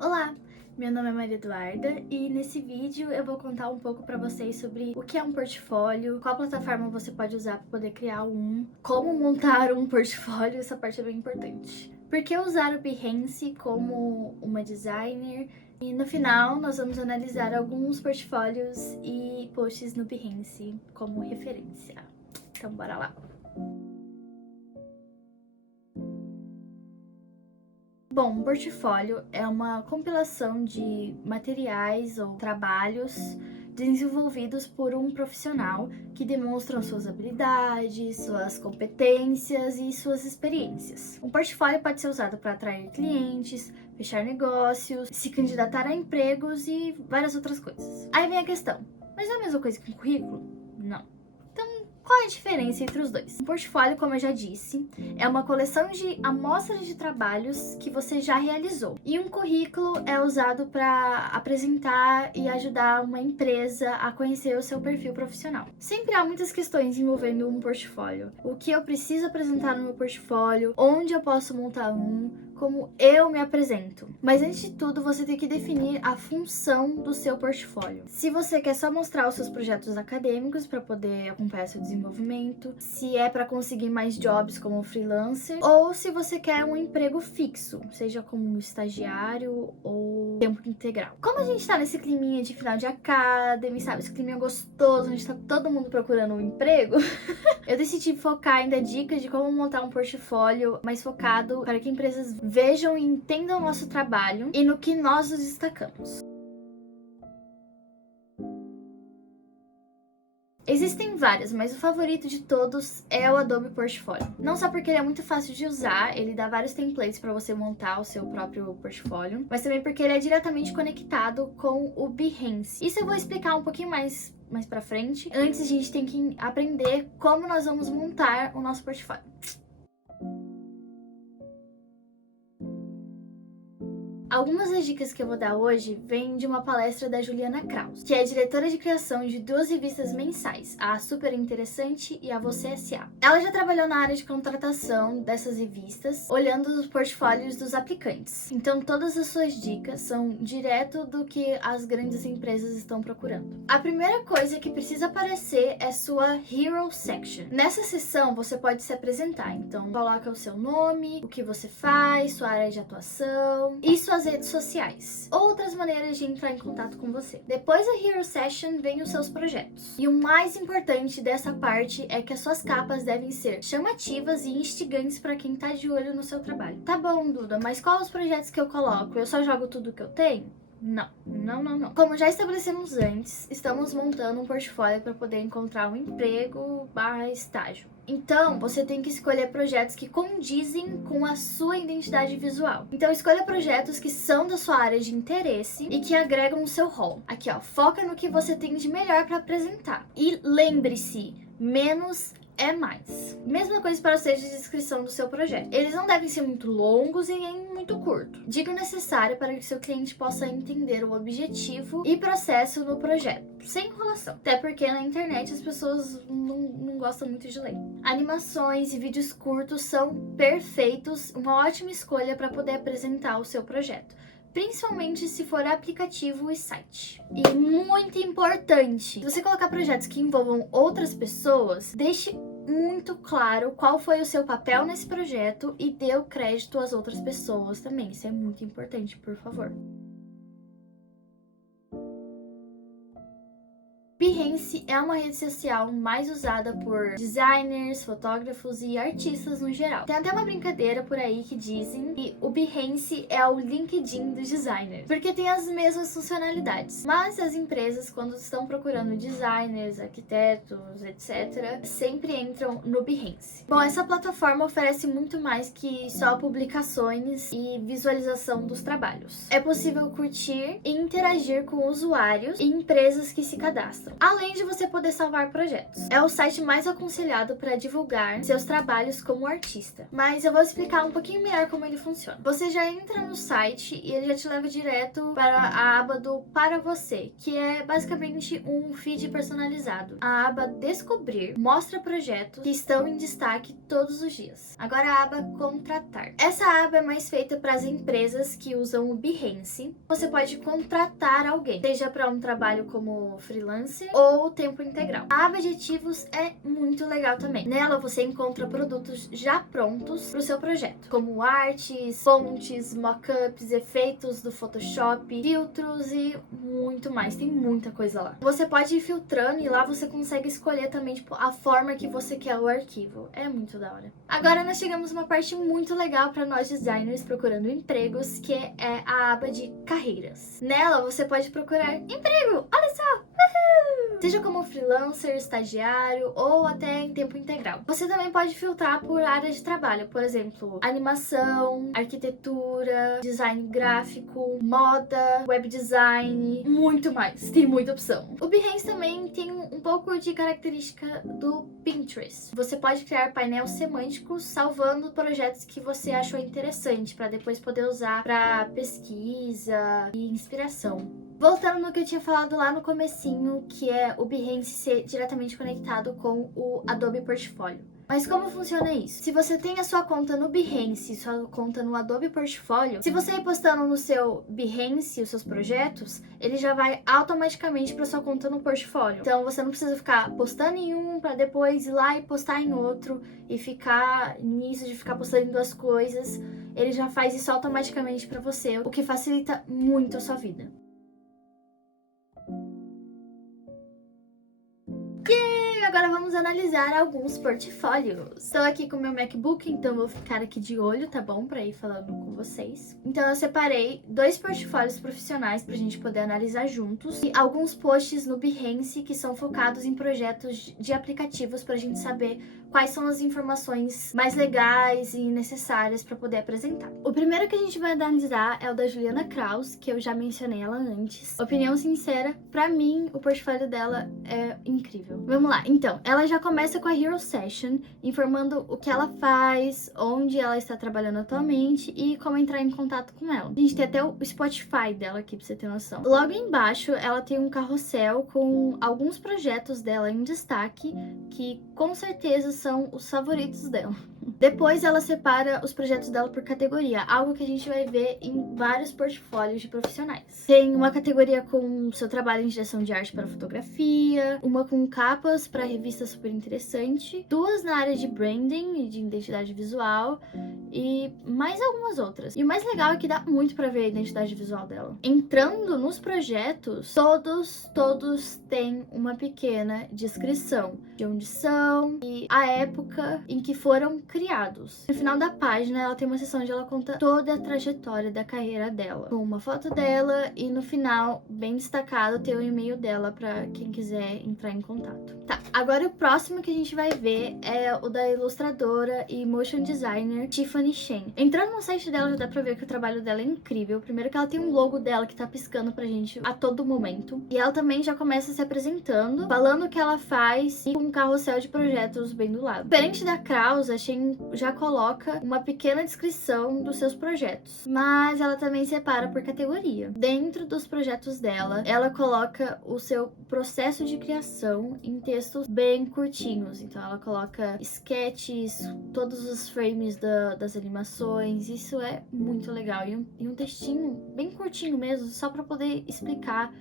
Olá, meu nome é Maria Eduarda e nesse vídeo eu vou contar um pouco para vocês sobre o que é um portfólio, qual plataforma você pode usar para poder criar um, como montar um portfólio, essa parte é bem importante. Por que usar o Behance como uma designer? E no final nós vamos analisar alguns portfólios e posts no Behance como referência. Então bora lá! Bom, um portfólio é uma compilação de materiais ou trabalhos desenvolvidos por um profissional que demonstram suas habilidades, suas competências e suas experiências. Um portfólio pode ser usado para atrair clientes, fechar negócios, se candidatar a empregos e várias outras coisas. Aí vem a questão, mas é a mesma coisa que um currículo? Não. Qual é a diferença entre os dois? Um portfólio, como eu já disse, é uma coleção de amostras de trabalhos que você já realizou. E um currículo é usado para apresentar e ajudar uma empresa a conhecer o seu perfil profissional. Sempre há muitas questões envolvendo um portfólio. O que eu preciso apresentar no meu portfólio, onde eu posso montar um, como eu me apresento. Mas antes de tudo, você tem que definir a função do seu portfólio. Se você quer só mostrar os seus projetos acadêmicos para poder acompanhar seu desenvolvimento, se é para conseguir mais jobs como freelancer, ou se você quer um emprego fixo, seja como um estagiário ou tempo integral. Como a gente tá nesse climinha de final de academy, sabe? Esse climinha gostoso, onde tá todo mundo procurando um emprego, eu decidi focar em dar dicas de como montar um portfólio mais focado para que empresas vejam e entendam o nosso trabalho e no que nós nos destacamos. Existem vários, mas o favorito de todos é o Adobe Portfolio. Não só porque ele é muito fácil de usar, ele dá vários templates para você montar o seu próprio portfólio, mas também porque ele é diretamente conectado com o Behance. Isso eu vou explicar um pouquinho mais pra frente. Antes, a gente tem que aprender como nós vamos montar o nosso portfólio. Algumas das dicas que eu vou dar hoje vêm de uma palestra da Juliana Kraus, que é diretora de criação de duas revistas mensais, a Super Interessante e a Você S.A. Ela já trabalhou na área de contratação dessas revistas, olhando os portfólios dos aplicantes. Então todas as suas dicas são direto do que as grandes empresas estão procurando. A primeira coisa que precisa aparecer é sua Hero Section. Nessa seção você pode se apresentar, então coloca o seu nome, o que você faz, sua área de atuação e suas redes sociais, outras maneiras de entrar em contato com você. Depois da Hero Session vem os seus projetos. E o mais importante dessa parte é que as suas capas devem ser chamativas e instigantes para quem tá de olho no seu trabalho. Tá bom, Duda, mas quais os projetos que eu coloco? Eu só jogo tudo que eu tenho? Não. Como já estabelecemos antes, estamos montando um portfólio para poder encontrar um emprego / estágio. Então, você tem que escolher projetos que condizem com a sua identidade visual. Então, escolha projetos que são da sua área de interesse e que agregam o seu rol. Aqui, ó, foca no que você tem de melhor para apresentar. E lembre-se, menos é mais. Mesma coisa para os textos de descrição do seu projeto. Eles não devem ser muito longos e nem muito curtos. Diga o necessário para que seu cliente possa entender o objetivo e processo no projeto, sem enrolação. Até porque na internet as pessoas não gostam muito de ler. Animações e vídeos curtos são perfeitos, uma ótima escolha para poder apresentar o seu projeto, principalmente se for aplicativo e site. E muito importante, se você colocar projetos que envolvam outras pessoas, deixe muito claro qual foi o seu papel nesse projeto e dê o crédito às outras pessoas também. Isso é muito importante, por favor. Behance é uma rede social mais usada por designers, fotógrafos e artistas no geral. Tem até uma brincadeira por aí que dizem que o Behance é o LinkedIn dos designers, porque tem as mesmas funcionalidades. Mas as empresas, quando estão procurando designers, arquitetos, etc., sempre entram no Behance. Bom, essa plataforma oferece muito mais que só publicações e visualização dos trabalhos. É possível curtir e interagir com usuários e empresas que se cadastram. além de você poder salvar projetos. É o site mais aconselhado para divulgar seus trabalhos como artista. Mas eu vou explicar um pouquinho melhor como ele funciona. Você já entra no site e ele já te leva direto para a aba do Para Você, que é basicamente um feed personalizado. A aba Descobrir mostra projetos que estão em destaque todos os dias. Agora a aba Contratar. Essa aba é mais feita para as empresas que usam o Behance. Você pode contratar alguém, seja para um trabalho como freelancer ou tempo integral. A aba de ativos é muito legal também. Nela você encontra produtos já prontos para o seu projeto, como artes, fontes, mockups, efeitos do Photoshop, filtros e muito mais. Tem muita coisa lá. Você pode ir filtrando e lá você consegue escolher também tipo, a forma que você quer o arquivo. É muito da hora. Agora nós chegamos numa parte muito legal para nós designers procurando empregos, que é a aba de carreiras. Nela você pode procurar emprego. Olha só! Seja como freelancer, estagiário ou até em tempo integral. Você também pode filtrar por área de trabalho, por exemplo, animação, arquitetura, design gráfico, moda, web design, muito mais. Tem muita opção. O Behance também tem um pouco de característica do Pinterest. Você pode criar painéis semânticos salvando projetos que você achou interessante para depois poder usar para pesquisa e inspiração. Voltando no que eu tinha falado lá no comecinho, que é o Behance ser diretamente conectado com o Adobe Portfolio. Mas como funciona isso? Se você tem a sua conta no Behance e sua conta no Adobe Portfolio, se você ir postando no seu Behance os seus projetos, ele já vai automaticamente para sua conta no Portfolio. Então você não precisa ficar postando em um para depois ir lá e postar em outro e ficar nisso de ficar postando em duas coisas. Ele já faz isso automaticamente para você, o que facilita muito a sua vida. Agora vamos analisar alguns portfólios. Estou aqui com o meu MacBook, então vou ficar aqui de olho, tá bom? Pra ir falando com vocês. Então eu separei 2 portfólios profissionais pra gente poder analisar juntos. E alguns posts no Behance que são focados em projetos de aplicativos pra gente saber quais são as informações mais legais e necessárias para poder apresentar. O primeiro que a gente vai analisar é o da Juliana Kraus, que eu já mencionei ela antes. Opinião sincera, pra mim o portfólio dela é incrível. Vamos lá, então, ela já começa com a Hero Session, informando o que ela faz, onde ela está trabalhando atualmente e como entrar em contato com ela. A gente tem até o Spotify dela aqui, pra você ter noção. Logo embaixo, ela tem um carrossel com alguns projetos dela em destaque, que com certeza são os favoritos dela. Depois ela separa os projetos dela por categoria, algo que a gente vai ver em vários portfólios de profissionais. Tem uma categoria com seu trabalho em direção de arte para fotografia, uma com capas para revista super interessante, 2 na área de branding e de identidade visual e mais algumas outras. E o mais legal é que dá muito para ver a identidade visual dela. Entrando nos projetos, todos têm uma pequena descrição de onde são e a época em que foram criados. No final da página, ela tem uma seção onde ela conta toda a trajetória da carreira dela, com uma foto dela e no final, bem destacado, tem o e-mail dela para quem quiser entrar em contato. Tá, agora o próximo que a gente vai ver é o da ilustradora e motion designer Tiffany Shen. Entrando no site dela, já dá pra ver que o trabalho dela é incrível. Primeiro que ela tem um logo dela que tá piscando pra gente a todo momento. E ela também já começa se apresentando, falando o que ela faz e com um carrossel de projetos bem do lado. Diferente da Kraus, a Shen já coloca uma pequena descrição dos seus projetos, mas ela também separa por categoria. Dentro dos projetos dela, ela coloca o seu processo de criação em textos bem curtinhos. Então ela coloca sketches, todos os frames das animações. Isso é muito legal. E um textinho bem curtinho mesmo, só para poder explicar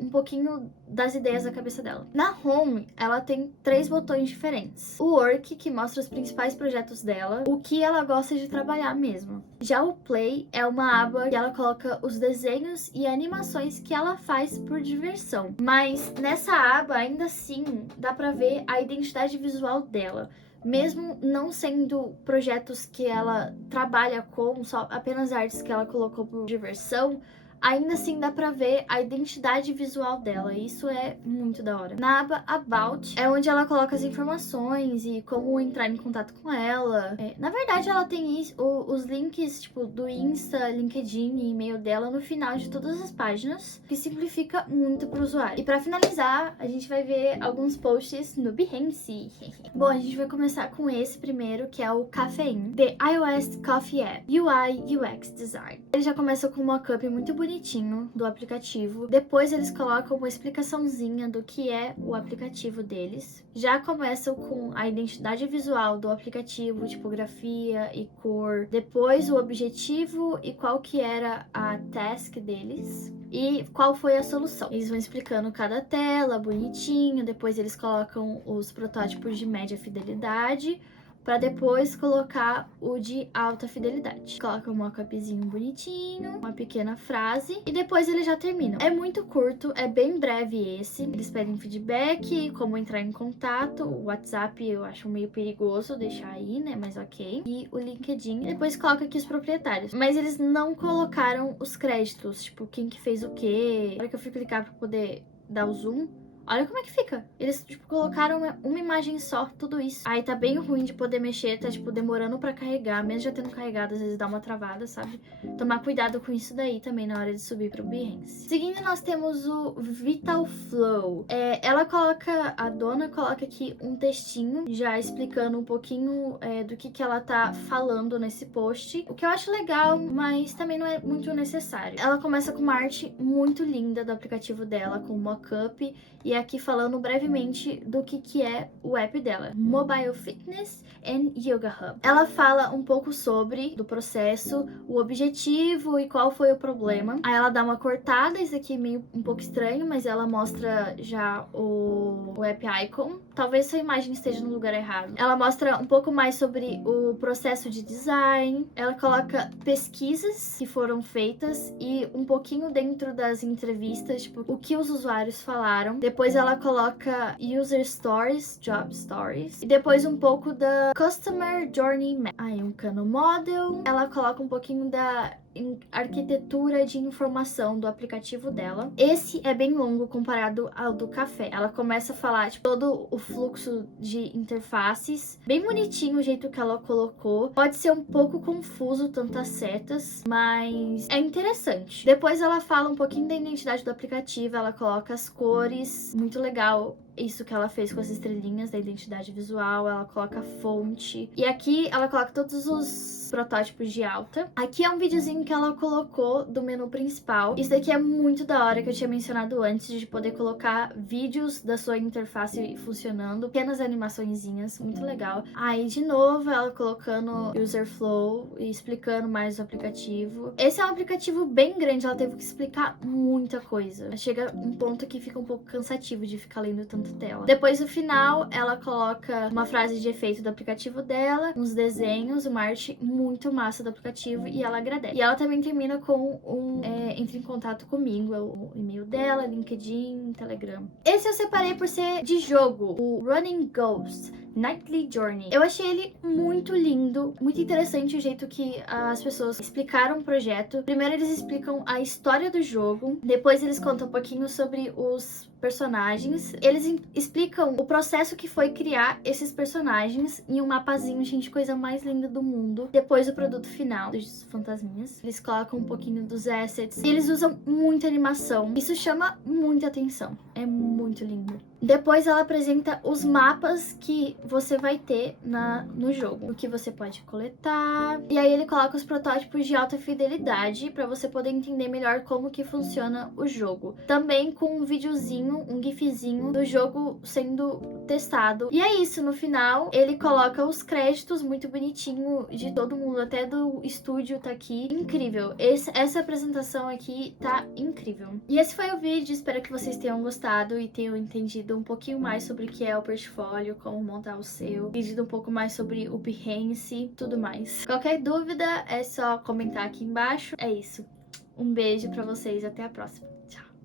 um pouquinho das ideias da cabeça dela. Na Home, ela tem 3 botões diferentes. O Work, que mostra os principais projetos dela, o que ela gosta de trabalhar mesmo. Já o Play é uma aba que ela coloca os desenhos e animações que ela faz por diversão. Mas nessa aba, ainda assim, dá pra ver a identidade visual dela. Mesmo não sendo projetos que ela trabalha com, só apenas artes que ela colocou por diversão, ainda assim dá pra ver a identidade visual dela, e isso é muito da hora. Na aba About é onde ela coloca as informações e como entrar em contato com ela. Na verdade, ela tem os links, tipo, do Insta, LinkedIn e e-mail dela no final de todas as páginas, que simplifica muito pro usuário. E pra finalizar, a gente vai ver alguns posts no Behance. Bom, a gente vai começar com esse primeiro, que é o Caffeine, The iOS Coffee App, UI UX Design. Ele já começa com um mockup muito bonitinho do aplicativo. Depois eles colocam uma explicaçãozinha do que é o aplicativo deles. Já começam com a identidade visual do aplicativo, tipografia e cor. Depois o objetivo e qual que era a task deles. E qual foi a solução. Eles vão explicando cada tela, bonitinho. Depois eles colocam os protótipos de média fidelidade, para depois colocar o de alta fidelidade. Coloca um mockupzinho bonitinho, uma pequena frase, e depois eles já terminam. É muito curto, é bem breve esse. Eles pedem feedback, como entrar em contato. O WhatsApp eu acho meio perigoso deixar aí, né? Mas ok. E o LinkedIn. E depois coloca aqui os proprietários. Mas eles não colocaram os créditos, tipo, quem que fez o quê. Na hora que eu fui clicar pra poder dar o zoom, olha como é que fica. Eles, tipo, colocaram uma imagem só, tudo isso. Aí tá bem ruim de poder mexer, tá, tipo, demorando pra carregar. Mesmo já tendo carregado, às vezes dá uma travada, sabe? Tomar cuidado com isso daí também na hora de subir pro Behance. Seguindo, nós temos o Vital Flow. Ela coloca, a dona coloca aqui um textinho, já explicando um pouquinho do que ela tá falando nesse post. O que eu acho legal, mas também não é muito necessário. Ela começa com uma arte muito linda do aplicativo dela, com mockup, e aqui falando brevemente do que é o app dela, Mobile Fitness and Yoga Hub. Ela fala um pouco sobre do processo, o objetivo e qual foi o problema. Aí ela dá uma cortada, isso aqui é meio um pouco estranho, mas ela mostra já o app icon. Talvez sua imagem esteja no lugar errado. Ela mostra um pouco mais sobre o processo de design. Ela coloca pesquisas que foram feitas e um pouquinho dentro das entrevistas, tipo, o que os usuários falaram. Depois ela coloca User Stories, Job Stories. E depois um pouco da Customer Journey Map. Aí um Kano Model. Ela coloca um pouquinho da arquitetura de informação do aplicativo dela. Esse é bem longo comparado ao do café. Ela começa a falar, tipo, todo o fluxo de interfaces. Bem bonitinho o jeito que ela colocou. Pode ser um pouco confuso tantas setas, mas é interessante. Depois ela fala um pouquinho da identidade do aplicativo. Ela coloca as cores. Muito legal isso que ela fez com as estrelinhas da identidade visual. Ela coloca a fonte. E aqui ela coloca todos os protótipos de alta. Aqui é um videozinho que ela colocou do menu principal. Isso daqui é muito da hora, que eu tinha mencionado antes, de poder colocar vídeos da sua interface funcionando, pequenas animaçõezinhas, muito legal. Aí, de novo, ela colocando User Flow e explicando mais o aplicativo. Esse é um aplicativo bem grande, ela teve que explicar muita coisa. Chega um ponto que fica um pouco cansativo de ficar lendo tanta tela. Depois, no final, ela coloca uma frase de efeito do aplicativo dela, uns desenhos, uma arte muito massa do aplicativo, e ela agradece. E ela também termina com entre em contato comigo, é o e-mail dela, LinkedIn, Telegram. Esse eu separei por ser de jogo, o Running Ghost Nightly Journey. Eu achei ele muito lindo, muito interessante o jeito que as pessoas explicaram o projeto. Primeiro eles explicam a história do jogo, depois eles contam um pouquinho sobre os personagens. Eles explicam o processo que foi criar esses personagens em um mapazinho, gente, coisa mais linda do mundo. Depois o produto final dos fantasminhas. Eles colocam um pouquinho dos assets. E eles usam muita animação. Isso chama muita atenção. É muito lindo. Depois ela apresenta os mapas que você vai ter no jogo, o que você pode coletar. E aí ele coloca os protótipos de alta fidelidade para você poder entender melhor como que funciona o jogo. Também com um videozinho, um gifzinho do jogo sendo testado. E é isso, no final ele coloca os créditos muito bonitinho de todo mundo, até do estúdio tá aqui. Incrível. Essa apresentação aqui tá incrível. E esse foi o vídeo, espero que vocês tenham gostado e tenham entendido um pouquinho mais sobre o que é o portfólio, como montar o seu, entendido um pouco mais sobre o Behance, tudo mais. Qualquer dúvida é só comentar aqui embaixo. É isso. Um beijo pra vocês, até a próxima. Tchau!